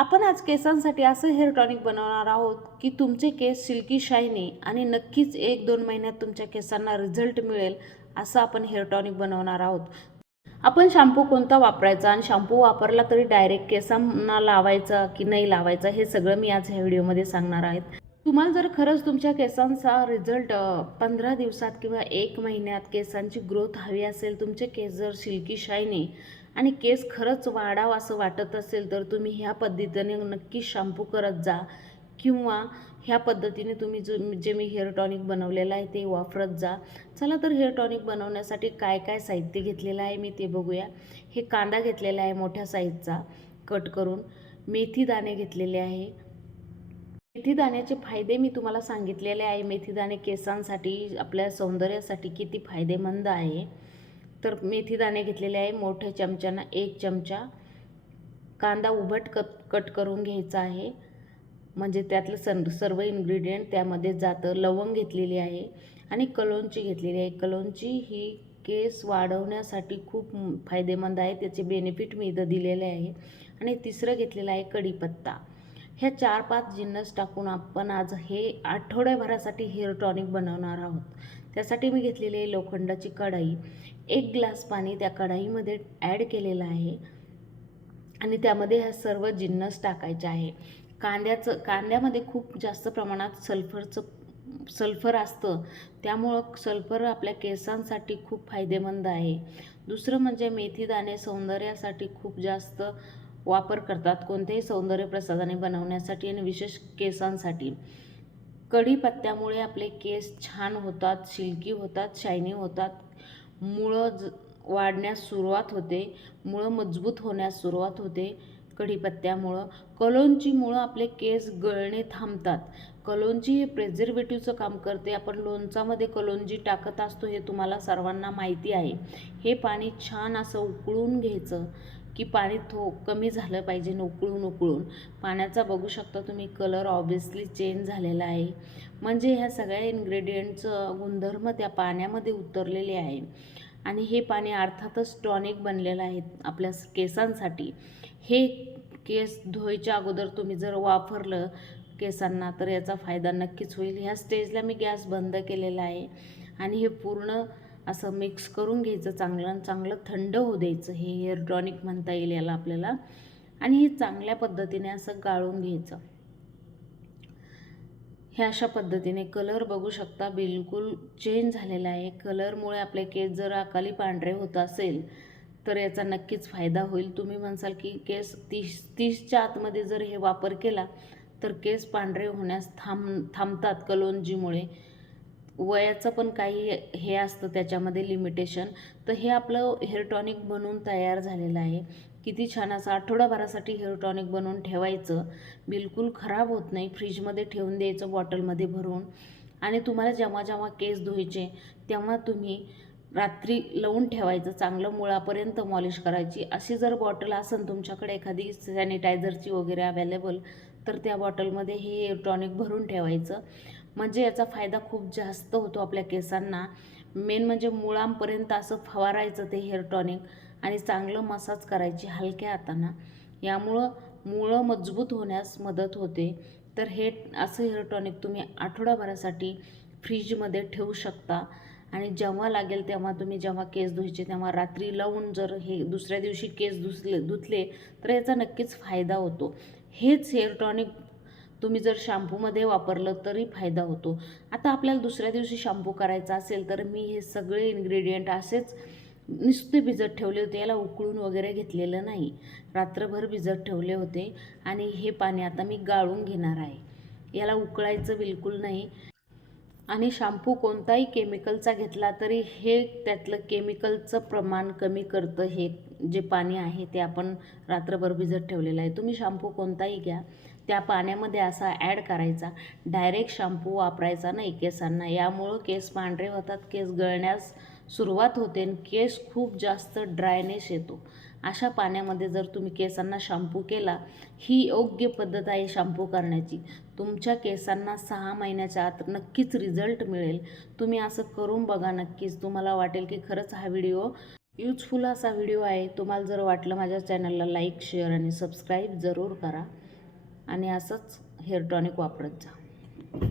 आपण आज केसांसाठी असं हेअर टॉनिक बनवणार आहोत की तुमचे केस सिल्की शायनी आणि नक्कीच एक दोन महिन्यात तुमच्या केसांना रिझल्ट मिळेल असं आपण हेअर टॉनिक बनवणार आहोत. आपण शॅम्पू कोणता वापरायचा आणि शॅम्पू वापरला तरी डायरेक्ट केसांना लावायचा की नाही लावायचा हे सगळं मी आज ह्या व्हिडिओमध्ये सांगणार आहेत तुम्हाला जर खरंच तुमच्या केसांचा रिझल्ट पंधरा दिवसात किंवा एक महिन्यात केसांची ग्रोथ हवी असेल तुमचे केस जर सिल्की शायनी आणि केस खरंच वाढावं असं वाटत असेल तर तुम्ही ह्या पद्धतीने नक्की शॅम्पू करत जा. किंवा ह्या पद्धतीने तुम्ही जो जे मी हेअर टॉनिक बनवलेलं आहे ते वापरत जा. चला तर हेअर टॉनिक बनवण्यासाठी काय काय साहित्य घेतलेलं आहे मी ते बघूया. हे कांदा घेतलेला आहे मोठ्या साईजचा कट करून. मेथी दाणे घेतलेले आहे. मेथी दाण्याचे फायदे मी तुम्हाला सांगितलेले आहे. मेथी दाणे केसांसाठी आपल्या सौंदर्यासाठी किती फायदेमंद आहे. तर मेथी दाणे घेतलेले आहे मोठ्या चमच्यानं एक चमचा. कांदा उभट कट कट करून घ्यायचा आहे. म्हणजे त्यातलं सं सर्व इन्ग्रेडियंट त्यामध्ये जातं. लवंग घेतलेली आहे आणि कलोंची घेतलेली आहे. कलोंची ही केस वाढवण्यासाठी खूप फायदेमंद आहे. त्याचे बेनिफिट मी इथं दिलेले आहे. आणि तिसरं घेतलेलं आहे कढीपत्ता. ह्या चार पाच जिन्नस टाकून आपण आज हे आठवड्याभरासाठी हेअर टॉनिक बनवणार आहोत. त्यासाठी मी घेतलेली आहे लोखंडाची कढाई. एक ग्लास पाणी त्या कढाईमध्ये ॲड केलेलं आहे. आणि त्यामध्ये ह्या सर्व जिन्नस टाकायचे आहे. कांद्याचं कांद्यामध्ये खूप जास्त प्रमाणात सल्फरचं सल्फर असतं. त्यामुळं सल्फर आपल्या केसांसाठी खूप फायदेमंद आहे. दुसरं म्हणजे मेथी दाणे सौंदर्यासाठी खूप जास्त वापर करतात कोणत्याही सौंदर्य प्रसाधने बनवण्यासाठी आणि विशेष केसांसाठी. कढीपत्त्यामुळे आपले केस छान होतात शिल्की होतात शायनी होतात. मुळं ज वाढण्यास सुरुवात होते. मुळं मजबूत होण्यास सुरुवात होते. कढीपत्त्यामुळं कलोंची मुळं आपले केस गळणे थांबतात. कलोंजी हे प्रेझर्वेटिव्हचं काम करते. आपण लोणचामध्ये कलोंजी टाकत असतो हे तुम्हाला सर्वांना माहिती आहे. हे पाणी छान असं उकळून घ्यायचं. की पाणी थो कमी झालं पाहिजे उकळून उकळून. पाण्याचा बघू शकता तुम्ही कलर ऑब्वियसली चेंज झालेला आहे. म्हणजे ह्या सगळ्या इन्ग्रेडियंटचं गुणधर्म त्या पाण्यामध्ये उतरलेले आहे. आणि हे पाणी अर्थातच टॉनिक बनलेलं आहे आपल्या केसांसाठी. हे केस धुवायच्या अगोदर तुम्ही जर वापरलं केसांना तर याचा फायदा नक्कीच होईल. ह्या स्टेजला मी गॅस बंद केलेला आहे. आणि हे पूर्ण असं मिक्स करून घ्यायचं चांगलं आणि चांगलं थंड होऊ द्यायचं. हे हेअर टॉनिक म्हणता येईल याला आपल्याला. आणि हे चांगल्या पद्धतीने असं गाळून घ्यायचं. हे अशा पद्धतीने कलर बघू शकता. बिलकुल चेंज झालेला आहे. कलरमुळे आपले केस जर अकाली पांढरे होत असेल तर याचा नक्कीच फायदा होईल. तुम्ही म्हणसाल की केस तीस तीसच्या आतमध्ये जर हे वापर केला तर केस पांढरे होण्यास थांब थांबतात कलोंजीमुळे वयाचं पण काही हे असतं त्याच्यामध्ये लिमिटेशन तर हे आपलं हेअर टॉनिक बनवून तयार झालेलं आहे. किती छान असं आठवडाभरासाठी हेअर टॉनिक बनवून ठेवायचं. बिलकुल खराब होत नाही. फ्रीजमध्ये ठेवून द्यायचं बॉटलमध्ये भरून. आणि तुम्हाला जेव्हा जेव्हा केस धुवायचे तेव्हा तुम्ही रात्री लावून ठेवायचं चांगलं मुळापर्यंत मॉलिश करायची. अशी जर बॉटल असेल तुमच्याकडे एखादी सॅनिटायझरची वगैरे अवेलेबल तर त्या बॉटलमध्ये हे हेअर टॉनिक भरून ठेवायचं. म्हणजे याचा फायदा खूप जास्त होतो आपल्या केसांना. मेन म्हणजे मुळांपर्यंत असं फवारायचं ते हेअर टॉनिक आणि चांगलं मसाज करायची हलक्या हाताना. यामुळं मुळं मजबूत होण्यास मदत होते. तर हे असं हेअर टॉनिक तुम्ही आठवडाभरासाठी फ्रीजमध्ये ठेवू शकता. आणि जेव्हा लागेल तेव्हा तुम्ही जेव्हा केस धुवायचे तेव्हा रात्री लावून जर हे दुसऱ्या दिवशी केस धुसले धुतले तर याचा नक्कीच फायदा होतो. हेच हेअर टॉनिक तुम्ही जर शॅम्पूमध्ये वापरलं तरी फायदा होतो. आता आपल्याला दुसऱ्या दिवशी शॅम्पू करायचा असेल तर मी हे सगळे इन्ग्रेडियंट असेच नुसते भिजत ठेवले होते. याला उकळून वगैरे घेतलेलं नाही. रात्रभर भिजत ठेवले होते. आणि हे पाणी आता मी गाळून घेणार आहे. याला उकळायचं बिलकुल नाही. आणि शॅम्पू कोणताही केमिकलचा घेतला तरी हे त्यातलं केमिकलचं प्रमाण कमी करतं हे जे पाणी आहे ते आपण रात्रभर भिजत ठेवलेलं आहे. तुम्ही शॅम्पू कोणताही घ्या त्या पाण्यामध्ये असा ॲड करायचा. डायरेक्ट शॅम्पू वापरायचा नाही केसांना. यामुळं केस पांढरे होतात केस गळण्यास सुरुवात होते आणि केस खूप जास्त ड्रायनेस येतो. अशा पाण्यामध्ये जर तुम्ही केसांना शॅम्पू केला ही योग्य पद्धत आहे शॅम्पू करण्याची. तुमच्या केसांना सहा महिन्याच्या आत नक्कीच रिझल्ट मिळेल. तुम्ही असं करून बघा नक्कीच. तुम्हाला वाटेल की खरंच हा व्हिडिओ यूजफुल असा व्हिडिओ आहे. तुम्हाला जर वाटलं माझ्या चॅनलला लाईक शेअर आणि सबस्क्राईब जरूर करा. आणि असंच हेअर टॉनिक वापरत जा.